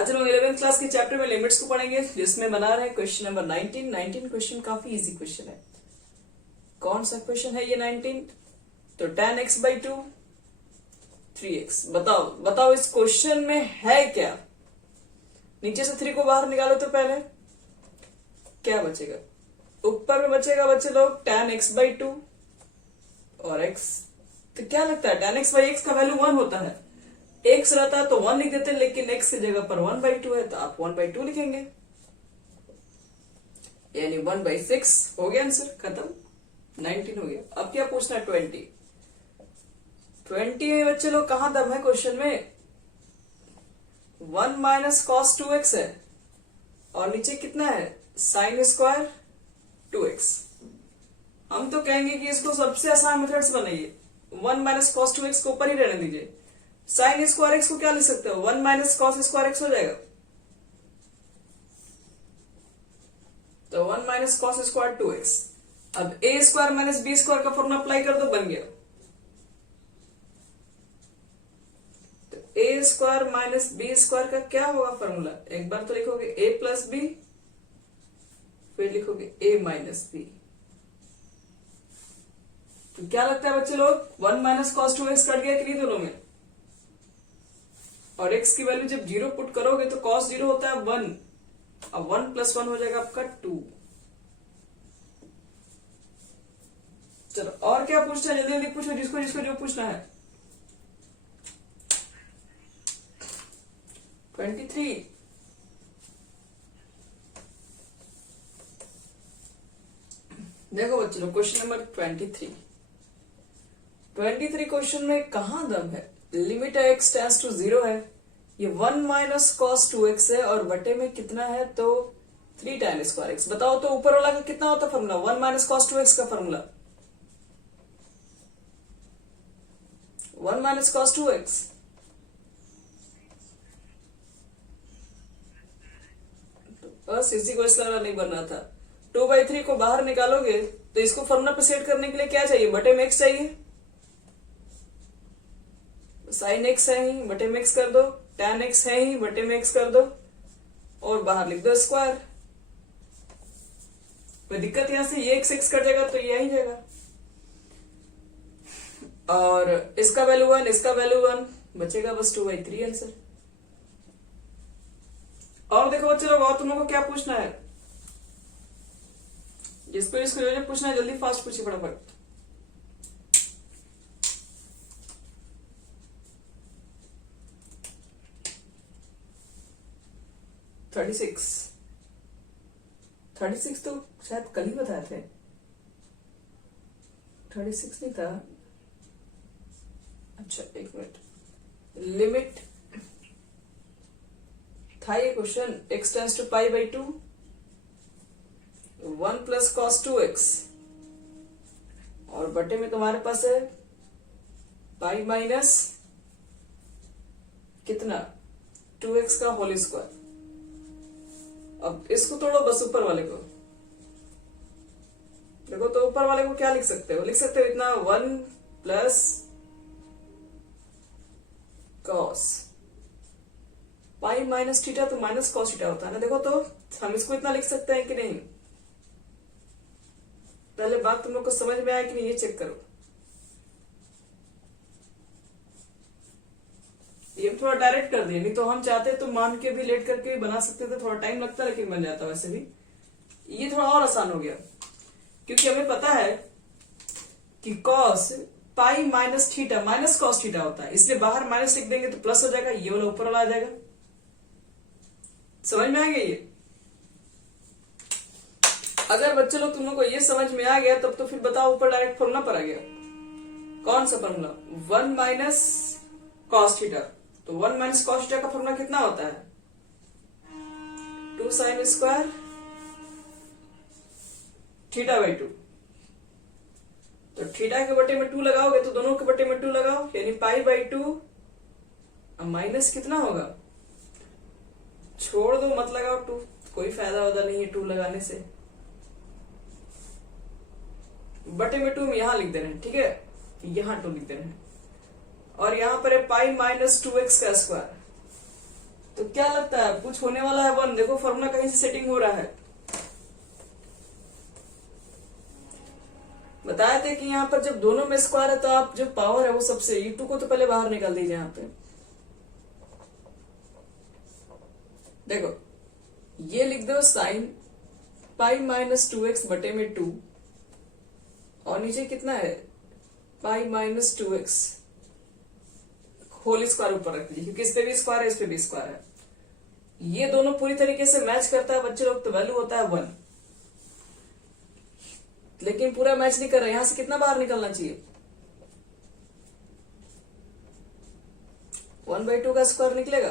आज हम 11th class के चैप्टर में लिमिट्स को पढ़ेंगे, जिसमें बना रहे क्वेश्चन नंबर 19 क्वेश्चन काफी इजी क्वेश्चन है। कौन सा क्वेश्चन है ये 19? तो tan x by 2 3x। बताओ इस क्वेश्चन में है क्या? नीचे से 3 को बाहर निकालो तो पहले क्या बचेगा? ऊपर में बचेगा बच्चे लोग tan x by 2 और x। तो क्या लगता है tan x by x का वैल्यू 1 होता है। x रहता तो 1 लिख देते, लेकिन x की जगह पर 1/2 है तो आप 1/2 लिखेंगे, यानी 1/6 हो गया आंसर, खत्म। 19 हो गया। अब क्या पूछना है? 20 में बच्चे लोग कहां दम है क्वेश्चन में? 1 माइनस कॉस 2x है और नीचे कितना है? Sine square 2x। हम तो कहेंगे कि इसको सबसे आसान मेथड से बनाइए। 1 माइनस कॉस 2x को ऊपर ही रहने दीजिए। साइन स्क्वायर एक्स को क्या लिख सकते हो? 1 माइनस कॉस स्क्वायर एक्स हो जाएगा। तो 1 माइनस कॉस स्क्वायर 2x। अब ए स्क्वायर माइनस बी स्क्वायर का फॉर्मूला अप्लाई कर दो, बन गया। तो ए स्क्वायर माइनस बी स्क्वायर का क्या होगा फॉर्मूला? एक बार तो लिखोगे a प्लस बी, फिर लिखोगे a माइनस बी। तो क्या लगता है बच्चे लोग? 1 माइनस कॉस 2x कट गया कि नहीं दोनों में? और x की वैल्यू जब 0 पुट करोगे तो cos 0 होता है 1, अब 1 प्लस 1 हो जाएगा आपका 2। चलो और क्या पूछना है? जल्दी जल्दी पूछो, जिसको जिसको जो पूछना है। 23। देखो बच्चों लोग क्वेश्चन नंबर 23 क्वेश्चन में कहां दम है? लिमिट x टेंड्स टू 0 है, ये 1 माइनस कॉस 2x है और बटे में कितना है? तो 3 tan स्क्वायर x। बताओ तो ऊपर वाला का कितना होता फॉर्मूला? 1 माइनस कॉस 2x का फॉर्मूला 1 माइनस कॉस 2x। बस इसी को इस तरह नहीं बनना था। 2/3 को बाहर निकालोगे तो इसको फॉर्मूला पे सेट करने के लिए क्या चाहिए? बटे में x चाहिए। साइन x है ही, बटे में x कर दो। tan x है ही, बटे में x कर दो और बाहर लिख दो स्क्वायर। कोई दिक्कत? यहां से ये x कट जाएगा तो ये ही जाएगा, और इसका वैल्यू 1, इसका वैल्यू 1, बचेगा बस 2/3 आंसर। और देखो बच्चे लोग, और तुम लोगों को क्या पूछना है? जिसको जिसको जो पूछना है जल्दी फास्ट पूछिए फटाफट। 36 तो शायद कल ही बताए थे। 36 नहीं था। अच्छा एक मिनट, लिमिट था ये question. x tends to π/2 1 plus cos 2x और बटे में तुम्हारे पास है पाई माइनस कितना? 2x का होल स्क्वायर। अब इसको तोड़ो बस ऊपर वाले को। देखो तो ऊपर वाले को क्या लिख सकते हो? लिख सकते हो इतना 1 plus cos pi minus theta, तो माइनस कॉस थीटा होता है ना। देखो तो हम इसको इतना लिख सकते हैं कि नहीं? पहले बात तुम लोग को समझ में आया कि नहीं, ये चेक करो। ये थोड़ा डायरेक्ट कर दिया, नहीं तो हम चाहते तो मान के भी लेट करके भी बना सकते थे, थोड़ा टाइम लगता लेकिन बन जाता। वैसे भी ये थोड़ा और आसान हो गया, क्योंकि हमें पता है कि cos pi minus theta minus cos theta होता है, इसलिए बाहर माइनस लिख देंगे तो प्लस हो जाएगा, ये वाला ऊपर वाला आ जाएगा। समझ में आ गया ये? अगर बच्चे लोग तुम लोग को ये समझ में आ गया तब तो फिर बताओ, ऊपर डायरेक्ट फॉर्मूला पर आ गया। कौन सा फॉर्मूला? 1 minus cos theta. तो 1 माइनस कॉस थीटा का फॉर्मूला कितना होता है? 2 साइन स्क्वायर θ/2। तो थीटा के बटे में 2 लगाओगे तो दोनों के बटे में 2 लगाओ, यानी π/2 माइनस कितना होगा? छोड़ दो, मत लगाओ 2, कोई फायदा होता नहीं है 2 लगाने से। बटे में 2 यहां लिख दे रहे हैं, ठीक है? यहां 2 लिख दे रहे हैं, और यहां पर है पाई माइनस 2x का स्क्वायर। तो क्या लगता है कुछ होने वाला है 1? देखो फॉर्मूला कहीं से सेटिंग हो रहा है। बताए थे कि यहाँ पर जब दोनों में स्क्वायर है तो आप जो पावर है वो सबसे e2 को तो पहले बाहर निकाल दीजिए। यहाँ पे देखो ये लिख दो साइन पाई माइनस 2x बटे में 2 और नीचे कितना है pi minus 2x whole square ऊपर रख दीजिए क्योंकि इस पे भी स्क्वायर है इस पे भी स्क्वायर है। ये दोनों पूरी तरीके से मैच करता है बच्चे लोग, तो वैल्यू होता है 1। लेकिन पूरा मैच नहीं कर रहा, यहां से कितना बाहर निकलना चाहिए 1/2 का स्क्वायर निकलेगा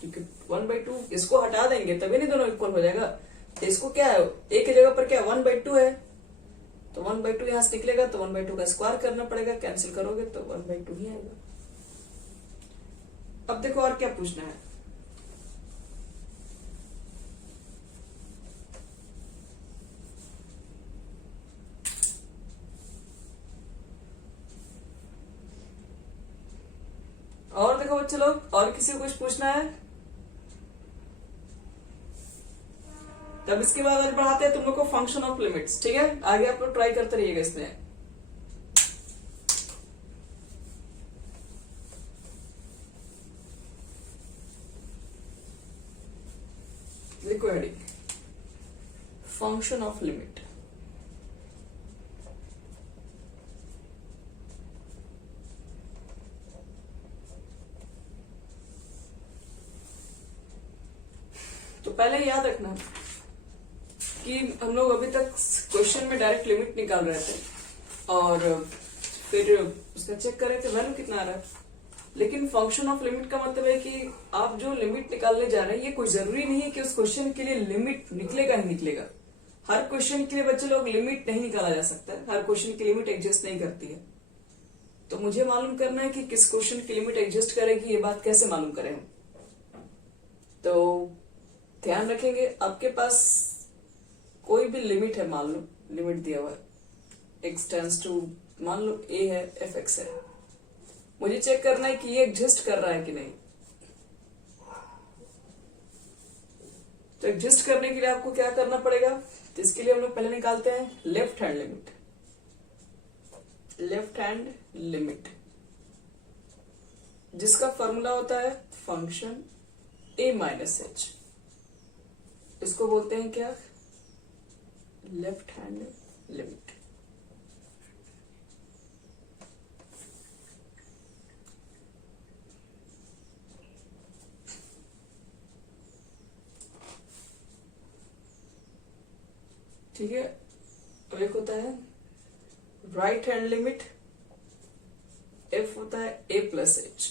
क्योंकि 1/2 इसको हटा देंगे तभी नहीं दोनों इक्वल हो जाएगा। तो इसको क्या है एक की जगह पर क्या 1/2 है तो 1/2 यहां से निकलेगा तो 1/2 का स्क्वायर करना पड़ेगा, कैंसिल करोगे तो 1/2 ही आएगा। अब देखो और क्या पूछना है। और देखो बच्चे लोग और किसी को कुछ पूछना है तब इसके बाद आगे बढ़ाते हैं तुम लोग को फंक्शन ऑफ लिमिट्स। ठीक है, आगे आप लोग ट्राई करते रहिएगा इसमें। देखो हेडिंग फंक्शन ऑफ लिमिट। तो पहले याद रखना कि हम लोग अभी तक क्वेश्चन में डायरेक्ट लिमिट निकाल रहे थे और फिर उसका चेक करें कि वैल्यू कितना आ रहा है। लेकिन फंक्शन ऑफ लिमिट का मतलब है कि आप जो लिमिट निकालने जा रहे हैं ये कोई जरूरी नहीं है कि उस क्वेश्चन के लिए लिमिट निकलेगा ही निकलेगा। हर क्वेश्चन के लिए बच्चे लोग लिमिट नहीं निकाला जा सकता है, हर क्वेश्चन की लिमिट एग्जिस्ट नहीं करती है। तो मुझे मालूम करना है कि किस क्वेश्चन की लिमिट एग्जिस्ट करेगी, ये बात कैसे मालूम करें हम। तो ध्यान रखेंगे आपके पास कोई भी लिमिट है, मान लो लिमिट दिया हुआ है x टेंड्स टू मान लो a है fx है, मुझे चेक करना है कि ये एग्जिस्ट कर रहा है कि नहीं। तो एग्जिस्ट करने के लिए आपको क्या करना पड़ेगा, तो इसके लिए हम लोग पहले निकालते हैं left hand limit. Left hand limit जिसका फॉर्मूला होता है फंक्शन a माइनस h, इसको बोलते हैं क्या लेफ्ट हैंड लिमिट। ठीक है, अब एक होता है राइट हैंड लिमिट, f होता है a प्लस h,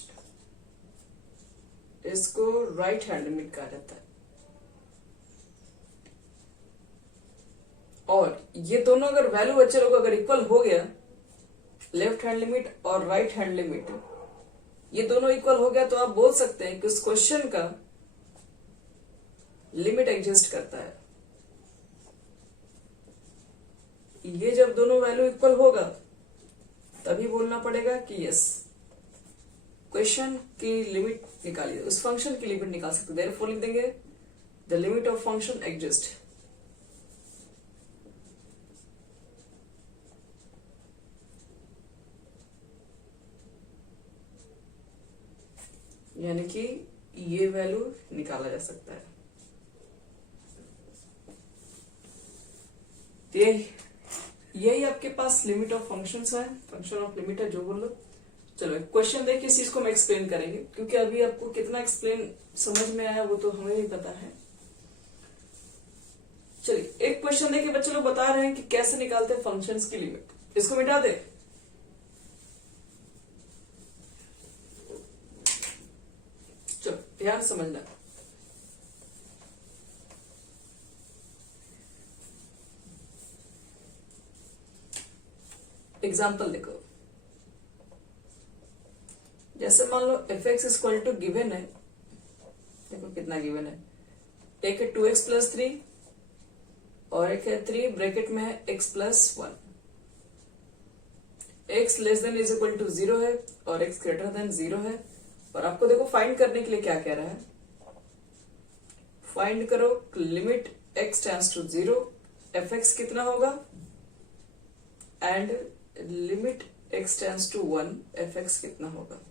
इसको राइट हैंड लिमिट कहा जाता है। और ये दोनों अगर वैल्यू बच्चे लोग अगर इक्वल हो गया, लेफ्ट हैंड लिमिट और राइट हैंड लिमिट ये दोनों इक्वल हो गया, तो आप बोल सकते हैं कि उस क्वेश्चन का लिमिट एग्जिस्ट करता है। ये जब दोनों वैल्यू इक्वल होगा तभी बोलना पड़ेगा कि यस क्वेश्चन की लिमिट निकालिए, उस फंक्शन की लिमिट निकाल सकते। देयरफॉर लिख देंगे the limit of function exist. यानी कि ये वैल्यू निकाला जा सकता है। यही आपके पास लिमिट ऑफ फंक्शंस है, फंक्शन ऑफ लिमिट है जो बोल लो। चलो क्वेश्चन देखिए, इस चीज को हम एक्सप्लेन करेंगे क्योंकि अभी आपको कितना एक्सप्लेन समझ में आया वो तो हमें नहीं पता है। चलिए एक क्वेश्चन देखिए, बच्चे लोग बता रहे हैं कि कैसे निकालते हैं फंक्शंस की लिमिट। इसको मिटा दे। चलो ध्यान समझना। एग्जाम्पल देखो, जैसे मान लो fx इक्वल टू गिवन है, देखो कितना गिवन है, एक है 2x प्लस 3 और एक है 3 ब्रैकेट में है x plus 1। x less than is equal to 0 है और x ग्रेटर देन 0 है और आपको देखो फाइंड करने के लिए क्या कह रहा है, फाइंड करो limit x tends to 0 fx कितना होगा and limit x tends to 1 fx कितना होगा।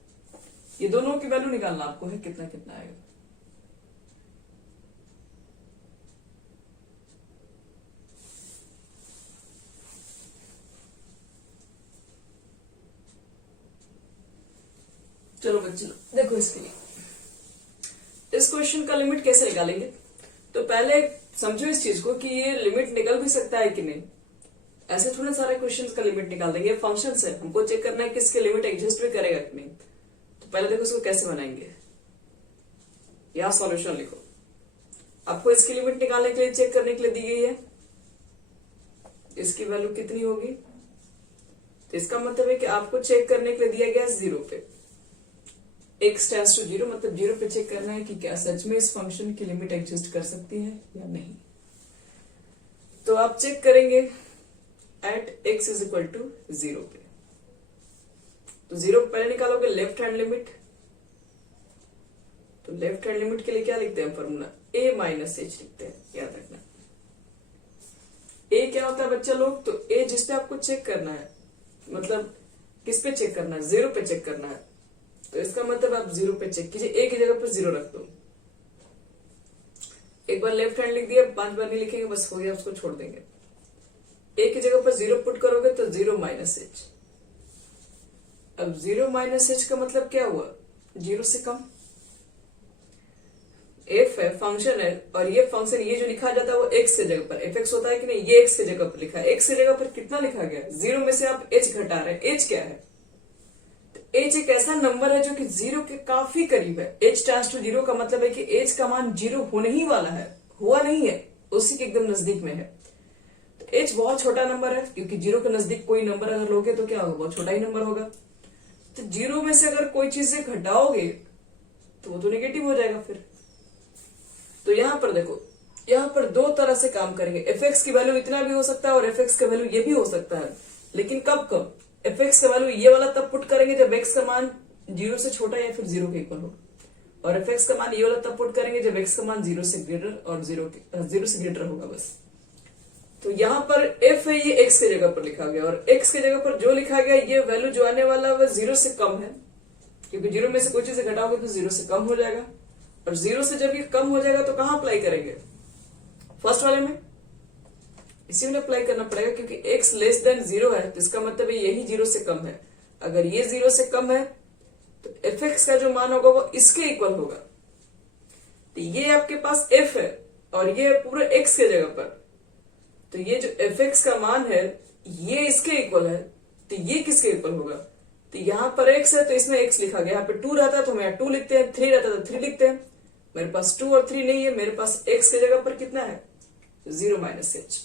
ये दोनों की वैल्यू निकालना आपको है, कितना कितना आएगा। चलो बच्चों देखो इसके लिए इस क्वेश्चन का लिमिट कैसे निकालेंगे। तो पहले समझो इस चीज को कि ये लिमिट निकल भी सकता है कि नहीं। ऐसे थोड़े सारे क्वेश्चंस का लिमिट निकाल देंगे, फंक्शन है, हमको चेक करना है कि इसके लिमिट एग्जिस्ट भी करेगा कि नहीं। तो पहले देखो इसको कैसे बनाएंगे, यहां सॉल्यूशन लिखो। आपको इसकी लिमिट निकालने के लिए, चेक करने के लिए दी गई है, इसकी वैल्यू कितनी होगी। तो इसका मतलब है कि आपको चेक करने के लिए दिया गया 0 पे, x टेंड्स टू 0 मतलब 0 पे चेक करना है कि क्या सच में इस फंक्शन की लिमिट एग्जिस्ट कर सकती है या नहीं। तो आप चेक करेंगे at x is equal to 0 पे। तो 0 पहले निकालोगे लेफ्ट हैंड लिमिट। तो लेफ्ट हैंड लिमिट के लिए क्या लिखते हैं फॉर्मूला, a माइनस एच लिखते हैं, याद रखना। a क्या होता है बच्चा लोग, तो a जिस पे आपको चेक करना है, मतलब किस पे चेक करना है, 0 पे चेक करना है। तो इसका मतलब आप 0 पे चेक कीजिए, a की जगह पर 0 रख दो। एक बार लेफ्ट हैंड लिख दिया, 5 बार नहीं लिखेंगे, बस हो गया, उसको छोड़ देंगे। a की जगह पर 0 पुट करोगे तो 0 माइनस एच। अब 0 माइनस एच का मतलब क्या हुआ, 0 से कम। f है, फंक्शन है, और ये फंक्शन ये जो लिखा जाता है वो x के जगह पर, fx होता है कि नहीं, ये x के जगह पर लिखा है। x की जगह पर कितना लिखा गया, 0 में से आप h घटा रहे हैं। h क्या है, h एक ऐसा नंबर है जो कि 0 के काफी करीब है। h टेंड्स टू 0 का मतलब है कि h का मान 0 होने ही वाला है, हुआ नहीं है, उसी के एकदम नजदीक में है। तो h बहुत छोटा नंबर है, क्योंकि 0 के नजदीक कोई नंबर अगर लोगे तो क्या होगा, बहुत छोटा ही नंबर होगा। तो 0 में से अगर कोई चीज से घटाओगे तो वो तो नेगेटिव हो जाएगा फिर। तो यहां पर देखो, यहां पर दो तरह से काम करेंगे। fx की वैल्यू इतना भी हो सकता है और fx का वैल्यू ये भी हो सकता है, लेकिन कब कब fx का वैल्यू ये वाला तब पुट करेंगे जब x का मान 0 से छोटा या फिर 0 के इक्वल हो, और fx का मान ये वाला तब पुट करेंगे जब x का मान 0 से ग्रेटर और 0 से ग्रेटर होगा बस। तो यहाँ पर f है, ये x की जगह पर लिखा गया, और x की जगह पर जो लिखा गया ये वैल्यू जो आने वाला है वह 0 से कम है, क्योंकि 0 में से कोई चीज घटाओगे तो 0 से कम हो जाएगा। और 0 से जब ये कम हो जाएगा तो कहां अप्लाई करेंगे, फर्स्ट वाले में, इसी में अप्लाई करना पड़ेगा, क्योंकि x लेस देन 0 है, तो इसका मतलब है यही 0 से कम है। अगर ये 0 से कम है तो fx का जो मान होगा वो इसके इक्वल होगा। तो ये आपके पास f है और ये पूरे x के जगह पर, तो ये जो fx का मान है ये इसके इक्वल है, तो ये किसके इक्वल होगा, तो यहां पर x है तो इसमें x लिखा गया, यहाँ पे 2 रहता है तो हम यहाँ 2 लिखते हैं, 3 रहता है तो 3 लिखते हैं। मेरे पास 2 और 3 नहीं है, मेरे पास x की जगह पर कितना है, 0 माइनस एच।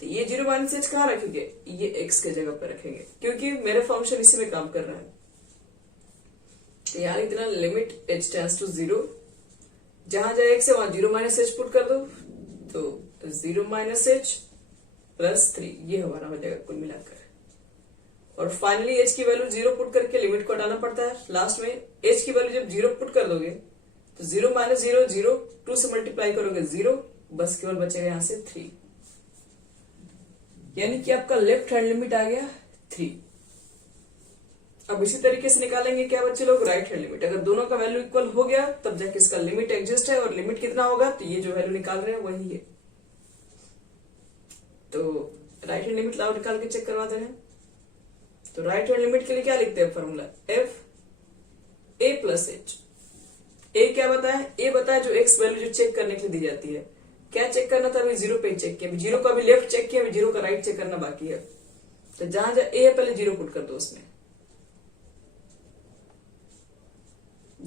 तो ये 0 माइनस एच कहाँ रखेंगे, ये x के जगह पर रखेंगे, क्योंकि मेरा फंक्शन इसी में काम कर रहा है। तो यहाँ इतना लिमिट h टेंड्स टू 0, जहां जहां x है वहां 0 माइनस एच पुट कर दो, तो 0 माइनस एच प्लस 3 ये हमारा हो जाएगा कुल मिलाकर। और फाइनली h की वैल्यू 0 पुट करके लिमिट को हटाना पड़ता है। लास्ट में h की वैल्यू जब 0 पुट कर दोगे तो 0 माइनस 0 0, 2 से मल्टीप्लाई करोगे 0, बस केवल बचेगा यहां से 3, यानी कि आपका लेफ्ट हैंड लिमिट आ गया 3। अब इसी तरीके से निकालेंगे क्या बच्चे लोग, राइट हैंड लिमिट। अगर दोनों का वैल्यू इक्वल हो गया तब जाके इसका लिमिट एग्जिस्ट है, और लिमिट कितना होगा, तो ये जो वैल्यू निकाल रहे हैं वही है। तो राइट हैंड लिमिट लाओ, निकाल के चेक करवा दे रहे हैं। तो राइट हैंड लिमिट के लिए क्या लिखते हैं formula, f a plus H. a क्या बताया, a बताया जो x वैल्यू जो चेक करने के लिए दी जाती है। क्या चेक करना था, अभी 0 पे चेक किया, 0 का अभी लेफ्ट चेक किया, अभी 0 का राइट चेक करना बाकी है। तो जहां जहां a है पहले 0 पुट कर दो उसमें,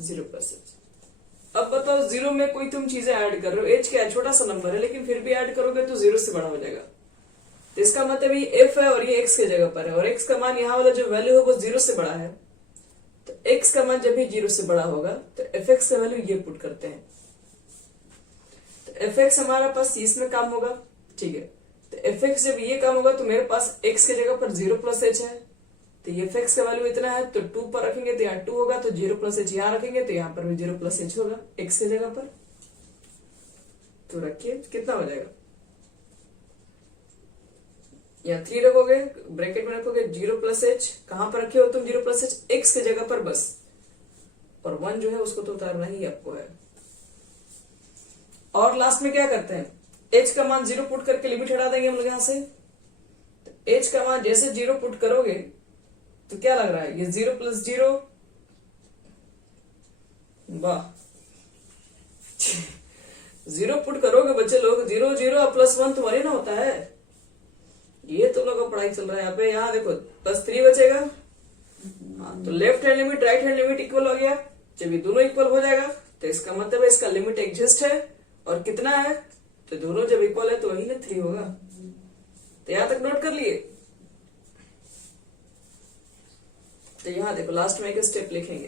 0 प्लस एच। अब बताओ 0 में कोई तुम चीजें ऐड कर रहे हो, h क्या है, छोटा सा नंबर है, लेकिन फिर भी ऐड करोगे तो 0 से बड़ा हो जाएगा। तो इसका मतलब ये f है और ये x की जगह पर है, और x का मान यहाँ वाला जो वैल्यू है वो 0 से बड़ा है। तो x का मान जब भी 0 से बड़ा होगा तो fx का वैल्यू ये पुट करते हैं। तो fx हमारा पास इसमें काम होगा, ठीक है। तो fx जब ये काम होगा तो मेरे पास x की जगह पर 0 प्लस h है, तो ये एफ एक्स का वैल्यू इतना है, तो 2 पर रखेंगे तो यहाँ 2 होगा, तो 0 प्लस एच यहाँ रखेंगे तो यहाँ पर भी 0 प्लस एच होगा एक्स की जगह पर। तो रखिए कितना हो जाएगा, यहाँ 3 रखोगे, ब्रैकेट में रखोगे 0 प्लस एच, कहां पर रखे हो तुम 0 प्लस एच, एक्स की जगह पर बस, और 1 जो है उसको तो उतारना ही आपको है। और लास्ट में क्या करते हैं, एच का मान 0 पुट करके लिमिट हटा देंगे हम लोग यहां से। तो एच का मान जैसे 0 पुट करोगे तो क्या लग रहा है, ये 0 प्लस 0, वाह 0 पुट करोगे बच्चे लोग, 0 0 प्लस 1 तुम्हारे ना होता है, ये तो लोगों का पढ़ाई चल रहा है यहाँ पे। यहाँ देखो प्लस 3 बचेगा, हाँ तो left hand limit right hand limit equal हो गया। जब ये दोनों इक्वल हो जाएगा तो इसका मतलब है इसका लिमिट एग्जिस्ट है, और कितना है, तो दोनों जब इक्वल है तो वही ना 3 होगा। तो यहां तक नोट कर लिए। तो यहां देखो लास्ट में एक स्टेप लिखेंगे,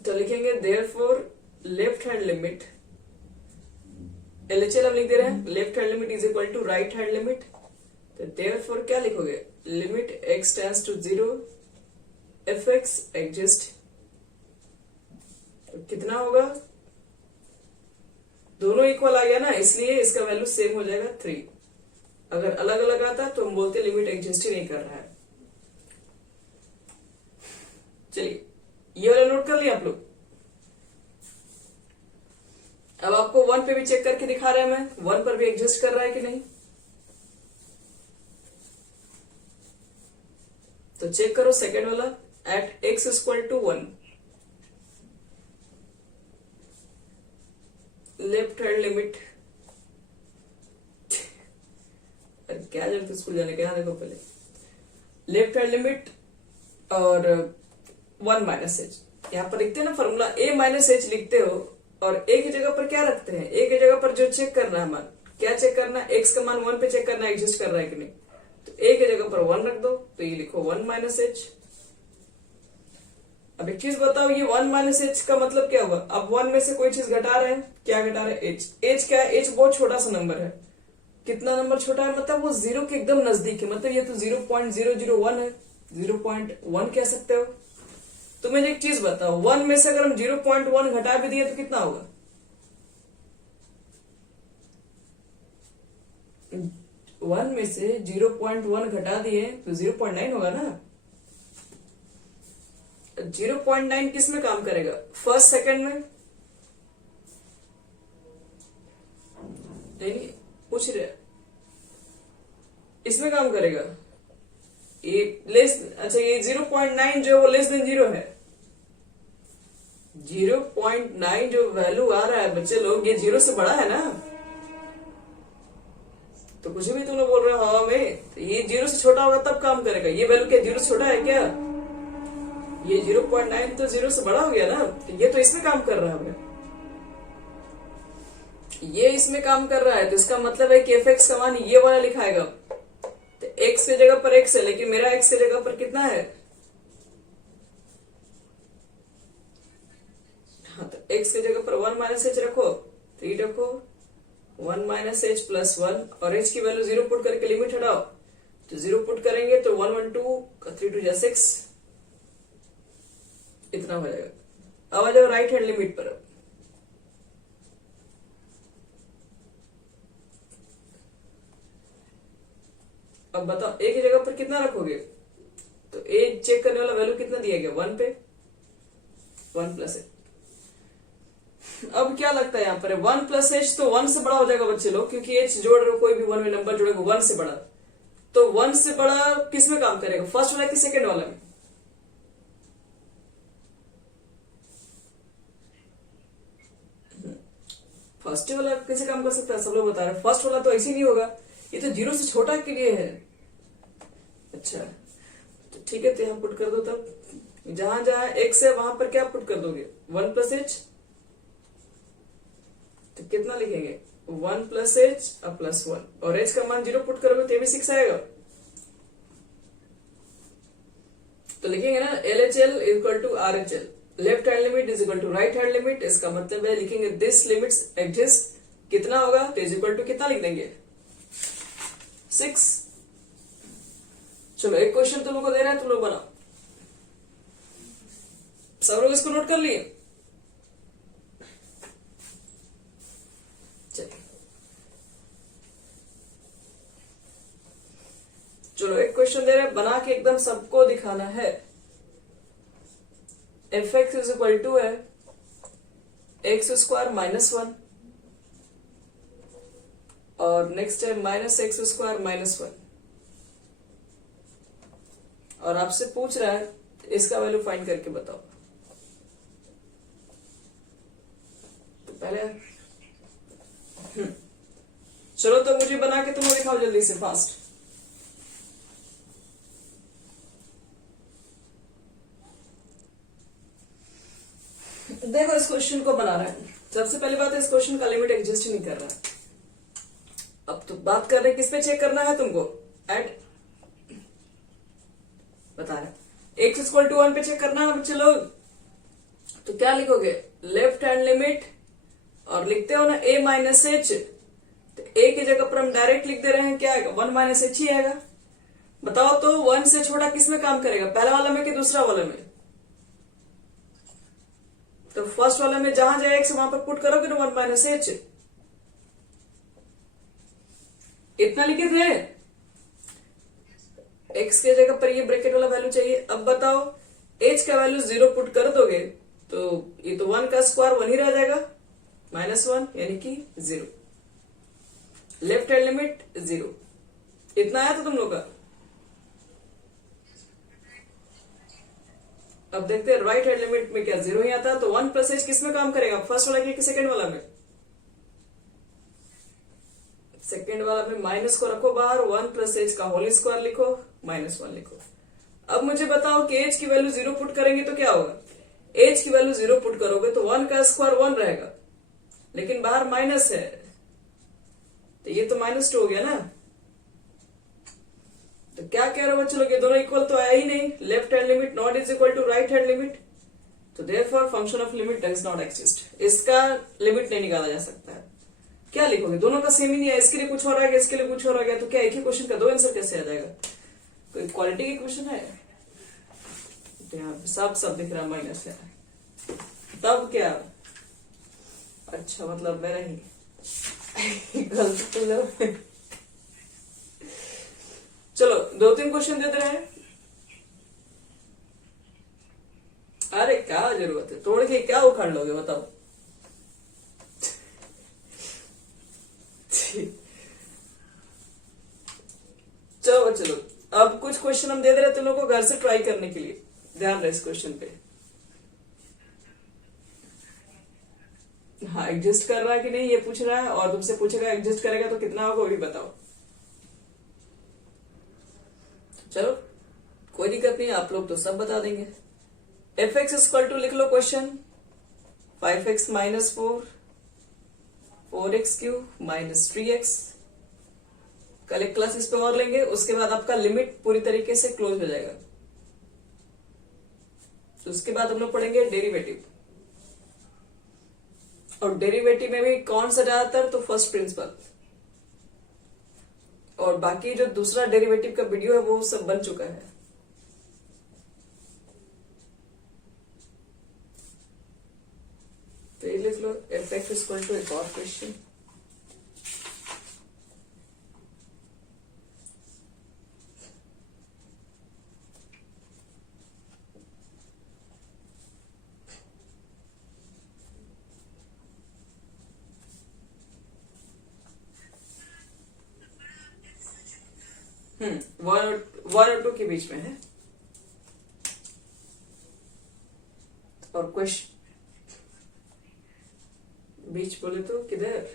तो लिखेंगे therefore left hand limit, LHL हम लिख दे रहे हैं, left hand limit is equal to right hand limit. तो देयरफॉर क्या लिखोगे, limit x tends to 0 f x exist, तो कितना होगा, दोनों इक्वल आ गया ना, इसलिए इसका वैल्यू सेम हो जाएगा 3। अगर अलग अलग आता तो हम बोलते लिमिट एग्जिस्ट ही नहीं कर रहा है। चलिए ये वाला नोट कर लिया आप लोग। अब आपको 1 पे भी चेक करके दिखा रहा है मैं, 1 पर भी एग्जिस्ट कर रहा है कि नहीं। तो चेक करो सेकेंड वाला, at x equal to 1 left hand limit, क्या जरूरत है स्कूल जाने का, यहाँ देखो पहले लेफ्ट हैंड लिमिट और 1 माइनस एच, यहाँ पर लिखते हैं ना फॉर्मूला, ए माइनस एच लिखते हो, और ए की जगह पर क्या रखते हैं, ए की जगह पर जो चेक करना है मान, क्या चेक करना है, एक्स का मान 1 पे चेक करना है एग्जिस्ट कर रहा है कि नहीं। तो ए की जगह पर 1 रख दो, तो ये लिखो 1 माइनस एच। अब एक चीज बताओ, ये 1 माइनस एच का मतलब क्या हुआ, अब 1 में से कोई चीज घटा रहे हैं, क्या घटा रहे हैं, एच। एच क्या है, एच बहुत छोटा सा नंबर है, कितना नंबर छोटा है, मतलब वो 0 के एकदम नजदीक है, मतलब ये तो 0.001 है, 0.1 कह सकते हो। तो मुझे एक चीज बताओ, 1 में से अगर हम 0.1 घटा भी दिए तो कितना होगा, 1 में से 0.1 घटा दिए तो 0.9 होगा ना। 0.9 किस में काम करेगा, फर्स्ट सेकंड में, नहीं पूछ रहे, इसमें काम करेगा, ये लेस, अच्छा ये 0.9 जो वो लेस देन 0 है, 0.9 जो वैल्यू आ रहा है बच्चे लोग, ये 0 से बड़ा है ना। तो कुछ भी तुम लोग बोल रहे हो हवा में, तो ये 0 से छोटा होगा तब काम करेगा, ये वैल्यू क्या 0 से छोटा है क्या, ये 0.9 तो 0 से बड़ा हो गया ना, तो ये तो इसमें काम कर रहा है, ये इसमें काम कर रहा है, तो इसका मतलब है कि एफ एक्स का मान ये वाला लिखाएगा। तो एक्स की जगह पर एक्स है, लेकिन मेरा एक्स की जगह पर कितना है, हाँ तो एक्स की जगह पर 1 माइनस एच रखो, 3 रखो, 1 माइनस एच प्लस 1, और एच की वैल्यू 0 पुट करके लिमिट हटाओ, तो 0 पुट करेंगे तो 1 1 2 3 2 जा 6, इतना हो जाएगा। अब आ जाओ राइट हैंड लिमिट पर, अब बताओ ए की जगह पर कितना रखोगे, तो ए चेक करने वाला वैल्यू कितना दिया गया 1 पे, 1 प्लस एच। अब क्या लगता है यहाँ पर 1 प्लस एच तो 1 से बड़ा हो जाएगा बच्चे लोग, क्योंकि एच जोड़ रहे हो, कोई भी 1 में नंबर जोड़ेगा 1 से बड़ा, तो 1 से बड़ा किस में काम करेगा, फर्स्ट वाला कि सेकेंड वाला में, फर्स्ट वाला कैसे काम कर सकता है, सब लोग बता रहे हैं फर्स्ट वाला तो ऐसे नहीं होगा, ये तो 0 से छोटा के लिए है। अच्छा तो ठीक है, तो यहां पुट कर दो, तब जहां जहां एक्स है वहां पर क्या पुट कर दोगे, 1 प्लस एच, तो कितना लिखेंगे 1 प्लस एच प्लस 1, और एच का मान 0 पुट करोगे तो भी 6 आएगा। तो लिखेंगे ना LHL equal to RHL, left hand limit is equal to right hand limit, इसका मतलब है लिखेंगे दिस लिमिट्स एग्जिस्ट, कितना होगा तो इज इक्वल टू कितना लिख देंगे 6। चलो एक क्वेश्चन तुम लोग को दे रहा है, तुम लोग बनाओ। सब लोग इसको नोट कर लिए? चलिए चलो एक क्वेश्चन दे रहे हैं, बना के एकदम सबको दिखाना है। F x is equal to है एक्स स्क्वायर माइनस वन, और नेक्स्ट है minus x square minus one, और आपसे पूछ रहा है इसका वैल्यू फाइंड करके बताओ। तो पहले चलो तो मुझे बना के तुम दिखाओ जल्दी से, फास्ट। देखो इस क्वेश्चन को बना रहे हैं, सबसे पहली बात है इस क्वेश्चन का लिमिट एग्जिस्ट ही नहीं कर रहा है। अब तो बात कर रहे हैं किस पे चेक करना है तुमको, एट बता रहे एक्स इक्वल टू 1 पे चेक करना है। चलो तो क्या लिखोगे, लेफ्ट हैंड लिमिट, और लिखते हो ना a माइनस एच, तो a की जगह पर हम डायरेक्ट लिख दे रहे हैं, क्या आएगा 1 माइनस एच ही आएगा। बताओ तो 1 से छोटा किस में काम करेगा, पहला वाला में कि दूसरा वाला में? तो फर्स्ट वाला में जहां जाए एक्स वहां पर पुट करोगे ना 1 माइनस एच, इतना लिखे थे। एक्स के जगह पर ये ब्रैकेट वाला वैल्यू चाहिए। अब बताओ एच का वैल्यू 0 पुट कर दोगे तो ये तो 1 का स्क्वायर 1 ही रह जाएगा, माइनस 1 यानी कि 0। लेफ्ट हैंड लिमिट 0, इतना आया था तुम लोग का। अब देखते हैं राइट हैंड लिमिट में क्या 0 ही आता है, तो 1 प्लस एच किस में काम करेगा, फर्स्ट वाला कि सेकंड वाला में? सेकंड वाला में माइनस को रखो बाहर, 1 प्लस एच का होल स्क्वायर लिखो, माइनस 1 लिखो। अब मुझे बताओ कि एच की वैल्यू 0 पुट करेंगे तो क्या होगा, एच की वैल्यू 0 पुट करोगे तो 1 का स्क्वायर 1 रहेगा, लेकिन बाहर माइनस है, तो ये तो -2 हो गया ना। तो क्या कह रहे हो बच्चों लोग, ये दोनों इक्वल तो आया ही नहीं, left hand limit not is equal to right hand limit, तो therefore function of limit does not exist, इसका लिमिट नहीं निकाला जा सकता है। क्या लिखोगे, दोनों का सेम ही नहीं है, इसके लिए कुछ हो रहा है, इसके लिए कुछ हो रहा है, तो क्या एक ही क्वेश्चन का 2 आंसर कैसे आ जाएगा? कोई क्वालिटी की क्वेश्चन है? सब दिख रहा माइनस है, तब क्या? अच्छा मतलब मेरा ही गलत। चलो 2-3 क्वेश्चन देते रहे। अरे क्या जरूरत है, तोड़ के क्या उखाड़ लोगे बताओ। चलो अब कुछ क्वेश्चन हम दे दे रहे तुम लोग को घर से ट्राई करने के लिए, ध्यान रहे इस क्वेश्चन पे। हाँ एग्जिस्ट कर रहा है कि नहीं ये पूछ रहा है, और तुमसे पूछेगा एग्जिस्ट करेगा तो कितना होगा वो भी बताओ। चलो कोई दिक्कत नहीं, आप लोग तो सब बता देंगे। एफ एक्स इक्वल टू लिख लो question, 5x minus 4, 4x cube minus 3x। कल एक क्लास इस पे और लेंगे, उसके बाद आपका लिमिट पूरी तरीके से क्लोज हो जाएगा। तो उसके बाद हम लोग पढ़ेंगे डेरिवेटिव, और डेरिवेटिव में भी कौन सा ज्यादातर, तो फर्स्ट प्रिंसिपल, और बाकी जो दूसरा डेरिवेटिव का वीडियो है वो सब बन चुका है। तो ये लिख लो एफ एक्स इक्वल टू, एक और क्वेश्चन, वन और 2 के बीच में है। और क्वेश्चन बीच बोले तो किधर,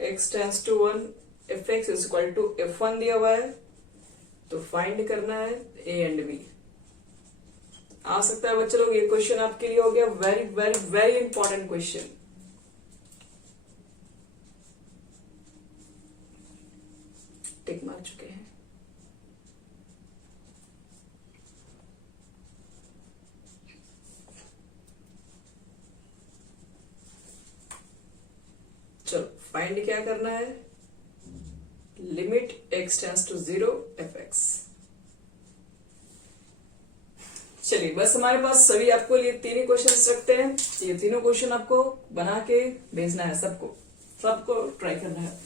x tends to 1, f x is equal to F1 दिया हुआ है, तो फाइंड करना है a एंड b। आ सकता है बच्चे लोग ये क्वेश्चन आपके लिए हो गया very very very important question. Tick मार चुके हैं। चलो फाइंड क्या करना है, limit x tends to 0 fx। चलिए बस हमारे पास सभी आपको ये तीन क्वेश्चंस रखते हैं, ये तीनों क्वेश्चन आपको बना के भेजना है, सबको ट्राई करना है।